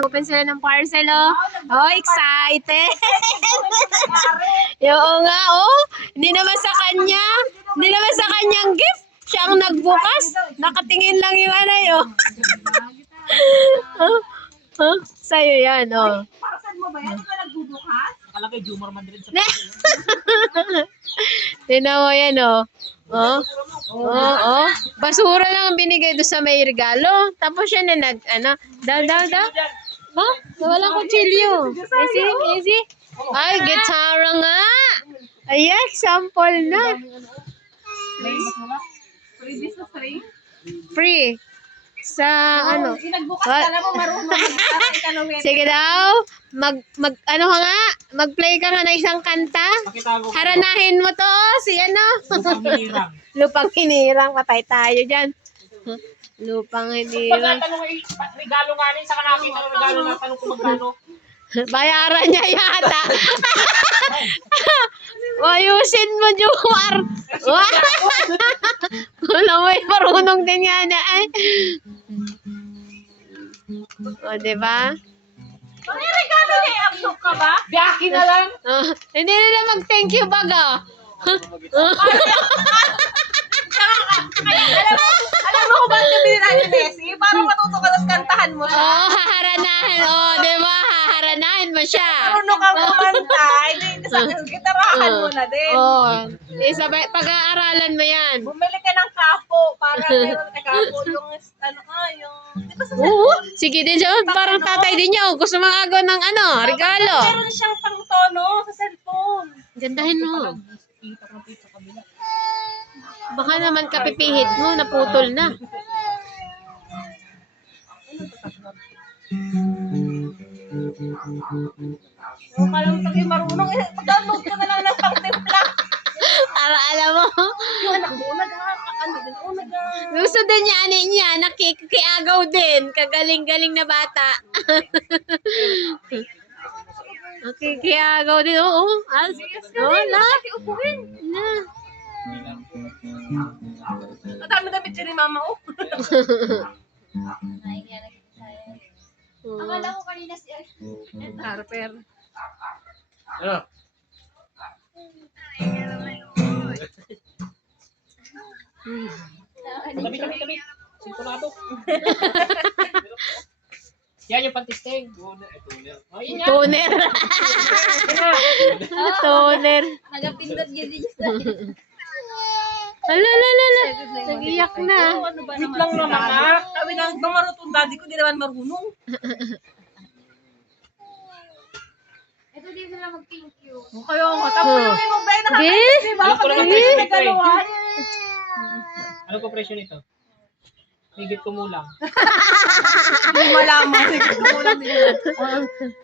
Open sila ng parcel, oh. Oh, excited. Oo nga, oh. Hindi naman sa kanya. Hindi naman sa kanyang gift. Siya ang nagbukas. Nakatingin lang yung ano, yun. Huh? Sa'yo yan, oh. Parcel mo ba yan? Ikaw nagbubukas? Nakalagay Jumar Madrid sa Tignan mo yan, oh. Oh. Oh. Basura lang ang binigay doon sa may regalo. Tapos siya na ano. Daw. Ba? Walang kutsilyo. Easy. Ay, gitara nga. Ay, example na. Free business ring? Free. Sa ano? Nagbukas ka na mo, marunong. Sige daw. Ano ka nga? Mag-play ka nga ng isang kanta. Pakitago. Haranahin mo to, si ano? Lupang hinirang. Lupang hinirang. Patay tayo dyan. Lupang Pag hinirang. natanong ay regalo nga rin, saka nakita ng regalo, natanong kung magkano. Bayaran niya yata. Ayusin mo, Jumar. Wala mo yung marunong din yan. Ay. O, diba? May regalo niya, i-absorb ka ba? Biyaki na lang! Hindi nila mag-thank you baga. Alam mo kung bakit binira ni Nessie? Parang matuto ka tapos kantahan mo siya. Haharanahin. Diba? Haharanahin mo siya. Marunong kang kumanta, hindi sa gitarahan mo na din. Sabay, pag-aaralan mo yan. Bumili ka ng kapo para meron ka kapo yung di ba sa Oo. Sige din siya. Parang tatay din niya. Gusto mag-agaw ng ano, regalo. meron siyang pang-tono sa cellphone. Gandahin mo. Baka naman kapipihit mo, naputol na. Kalang tayo marunong, pag-download ko na lang ng pang-timpla. Para alam mo. Yung anak mo, Gusto din niya, niya, nakikiagaw din. Kagaling-galing na bata. Nakikiagaw din, oo. Wala. Na. Madami-damit siya ni mama, oh. Akala ko kanina si Harper. Ano? Tabi. Sintonado. Yan yung pantisteng. Oh, yun yan. Toner. Toner. nagapindot yun din sa Ala. Nagiyak na. Ano ba Wait naman? lang naman, ha? Sabi ng marutong daddy ko, di naman marunong. Ito din sila mag-thank you. Kaya nga, tapos yung mo ba, Sige. nakakasip, di ba? Alam ko Pag naman may presyo nito eh. dalawan. Ano po presyo nito? Higit kumulang. Hindi malaman. Kumulang din.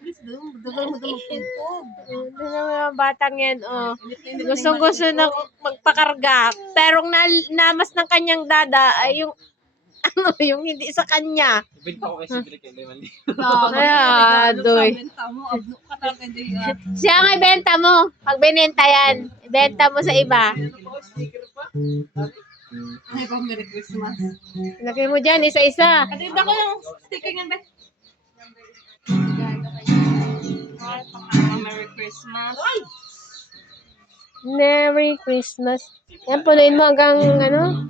Please, dagal mo magpintog. Ito naman ang batang yan, oh. Gusto na magpakarga. Pero namas ng kanyang dada ay yung yung hindi sa kanya. Benta ko kay Cedric kay Leman. Kaya, doy. Abno ka talaga dyan. Siya ang ibenta mo. Pag binenta yan, ibenta mo sa iba. Ay, pang Merry Christmas. Lagay mo dyan, isa-isa. Katinda ko yung sticker niyan, Beth. Ay, pang Merry Christmas. Ay! Merry Christmas. Yan, punuin mo hanggang ano?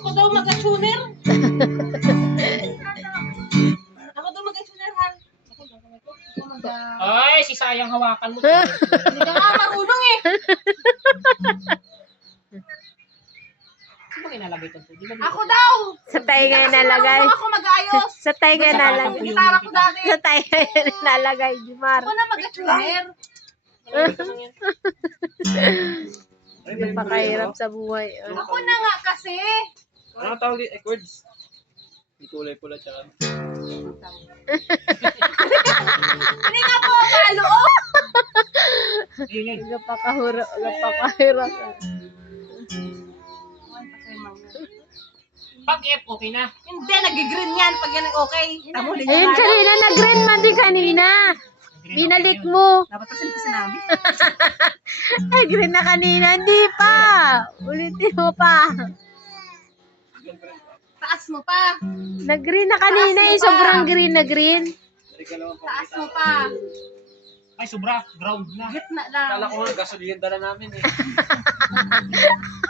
Ako daw mag-tuner. Ako daw mag-tuner, ha? Ay, si sayang hawakan mo. Hindi ka nga marunong eh. Sino kinalagay ito? Di ba Ako daw! Sa tayo nga nalagay. Marunong ako mag-ayos. Sa tayo nga nalagay. Gitara ko dati. Sa tayo nga nalagay, Jumar. Ako na mag-tuner. Hindi pa kahirap sa buhay. Ako na nga kasi. Ano tawag dito? Chords? May kulay pula tsaka. Hindi nga po palo, oh! Yun. Hindi pa kahirap. Pag F, okay na. Hindi, nag-green yan pag yan ay okay. Tamo, hindi Ayun, nga. kanina nag-green man din kanina. Binalik mo. Dapat kasi hindi ko sinabi. Ay, green na kanina. Hindi pa. Ulitin mo pa. Taas mo pa. Nag-green na kanina eh. Sobrang green na green. Tigalawang Taas pangkita. mo pa. Ay, sobra. Ground na. Gitna lang. Kala ko nga, gasolina dala namin eh.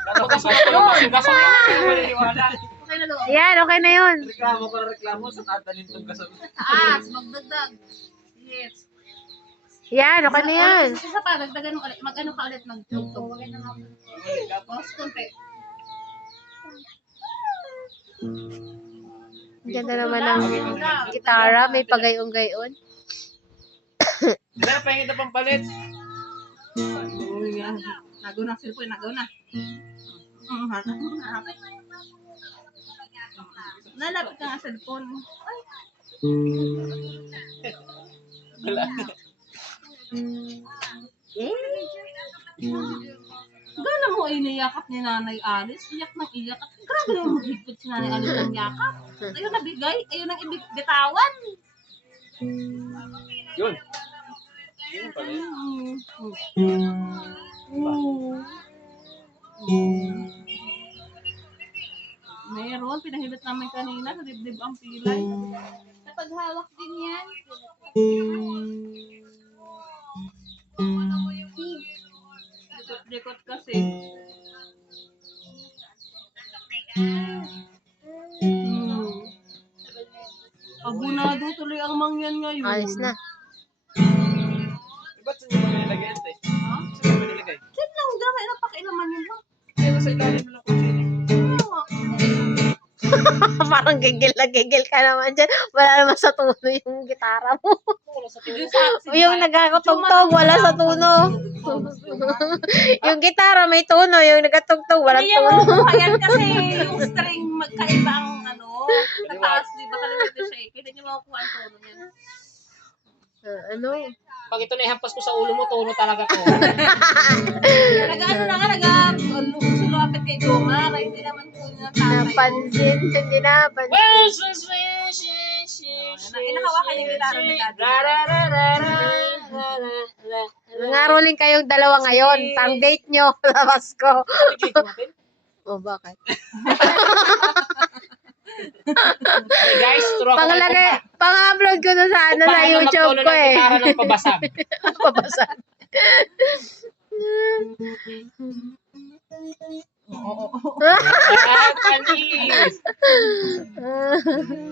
Kala ko gasolina. Gasolina na yung maniniwala. Okay na doon. Yan, okay na yun. Reklamo ko na reklamo sa tatalin tong gasolina. Taas, magdagdag. Yes. Yan, okay na yan. Isa pa, dagdagan mo ulit. Mag-ano ka ulit, mag-tugtog. Tapos, konti. Ganda naman ng gitara, may pagayon-gayon. Dila, pahingin na pampalit. Uy, yan. Nagaw na, cellphone, nagaw na. Hanap mo, hanap. Nalapit ka nga sa cellphone. Wala. Gala mo ay niyakap ni Nanay Alice. Iyak ng iyak. At grabe naman maghigpit si Nanay Alice ng yakap. Ayun nabigay. Ayun ang ibitawan. Yun. Yun pala yun. Meron. Pinahilot namin kanina. Sa dibdib ang pilay. Kapag hawak din yan, Likot kasi. Abunado tuloy ang mangyan ngayon. Alis na. Ba't saan nyo nilagay ito eh? Saan nyo nilagay? Yan lang. Gama. Ano pakialaman yun lang. Kaya nasa ilalim lang kung sino. Parang gigil na gigil ka naman dyan. Wala naman sa tuno yung gitara mo. Yung nagkakatugtog, wala sa tuno. Yung gitara may tuno, yung nagkatugtog, walang Kaya tuno. mo, ayan kasi yung string magkaiba ang ano, kataas, di ba? Kalimito siya eh. Kita niyo makukuha ang tono niyan. Ano? Pag ito na ihampas ko sa ulo mo, tuno talaga to. Nag-ano na ka, nag-sulapit kay Joma, kaya hindi naman po niya tatay. Napansin, hindi napansin. Inahawakan yung gitara ni Daddy. Nangaroling kayong dalawa ngayon. Pang date nyo sa Pasko. Oh, bakit? Hey guys, turuan ko Panglagay, pang-upload ko na sa ano sa YouTube ko eh. Para ng pabasag. Pabasag. Ah, panis.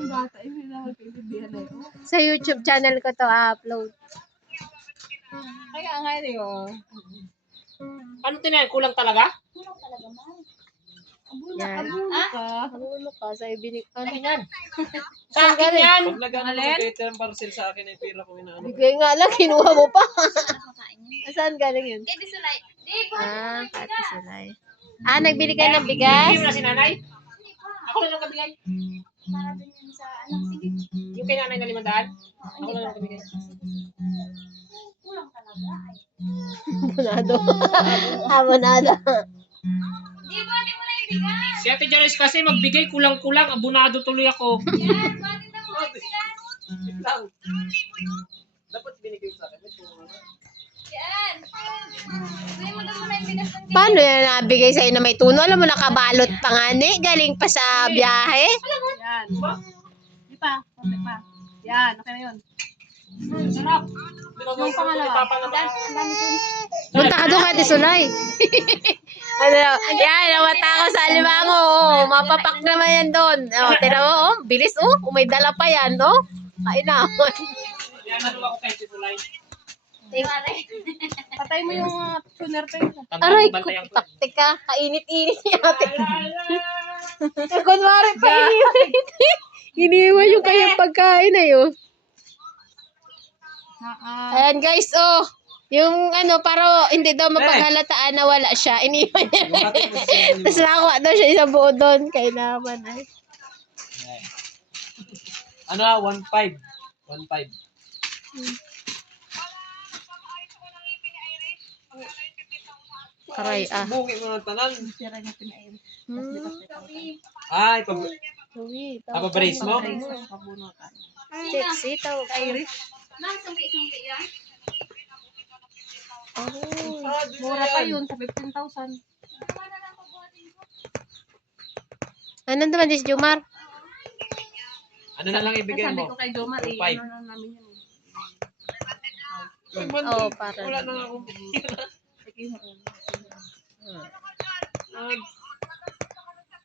Bata, hindi na magkaibigan na yun. Sa YouTube channel ko to upload. Kaya nga yun. Ano tinayan? Kulang talaga? Yan. Ka. Ano ka sa ibinig? Ano? Yan. Sa akin yan. Pag Alin? nag-cater ang parcel sa akin, ay pira ko inaano. Bigay nga lang, kinuha mo pa. Saan galing yun? kaya di sulay. Di, Ah, Ate Silay. Ah, nagbili ka ng bigas? Hindi mo na si nanay? Ako na lang kabigay. para din yun sa ano. Sige, Yung kay nanay na 500? Ako na lang kabigay. kulang talaga. Ay. Abonado. Abonado. Di ba, di mo na ibigas. Si Ate Janice kasi magbigay kulang-kulang. Abunado tuloy ako. Yan, bakit na mo ibigas? Lang. Dapat binigay sa akin. Yan. Bili mo na muna yung bigas ng Paano yan nabigay sa'yo na may tuno? Alam mo, nakabalot pa nga ni. Galing pa sa biyahe. Yan. Di pa. Konti pa. Yan. Okay na yun. Sarap. Yung pangalawa. Punta ka doon, Ate Sulay. Ano, yan, nawata ko sa alimango. Oh, mapapak naman yan doon. Oh, tira mo, oh, bilis, oh. May dala pa yan, oh. Kain naman. Yan, ano ako kay Titulay. Patay mo yung tuner pa yun. Aray ko, taktik ka. Kainit-init ni ate. Kunwari pa iniwan. Iniwan yung kanyang pagkain na yun. Ayan guys, oh. Yung ano, para hindi daw mapaghalataan na wala siya. Iniwan niya. Tapos nakakuha daw siya isang buo doon. Kaya naman ay. Ano, 1.5. 1.5. Aray, ah. Bungi mo ng tanan. Sira niya pinain. Ay, Uy, papabrace mo? Pabunutan. sexy tawag. Irish. Ma'am, sungki-sungki yan. Oh. Mura pa yun sa 15,000. Ano naman, Dis Jumar? Ano na lang ibigay Sabi mo? ko kay Jomar, eh, 5. ano na namin yun. Oo, para. Wala na nga akong pera.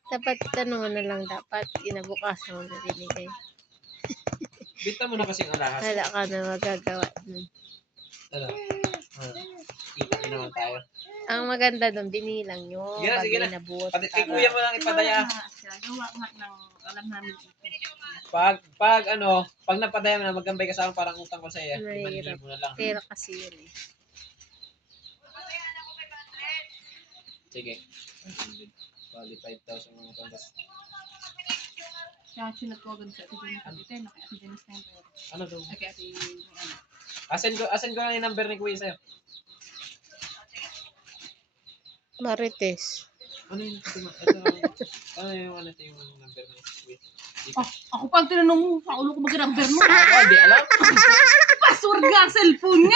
Dapat tanong na lang dapat. Inabukasan mo na binigay. Bita mo na kasing alahas. Wala ka na magagawa. Ano? Kita din naman tayo. Ang maganda doon, binilang nyo. Sige na, Pag sige na. inabuot. Pati kay kuya mo lang ipadaya. Gawa nga ng alam namin ito. Pag napadaya mo na, maggambay ka sa akin parang utang ko sa iyo. Mahirap. 5,000 na lang. Pera kasi yun eh. Sige. Bali 5,000 mga utang. Kaya sinat ko agad sa ate Jenny sabi tayo, naki ate Jenny na yung pera. Ano daw? Ay, kay ate, ano. Asen ko lang yung number ni kuya sa'yo. Marites. Ano yung number ni kuya? Ako pag tinanong mo, sa ulo ko mag-number mo. Ako, di alam. Password nga, cellphone nga.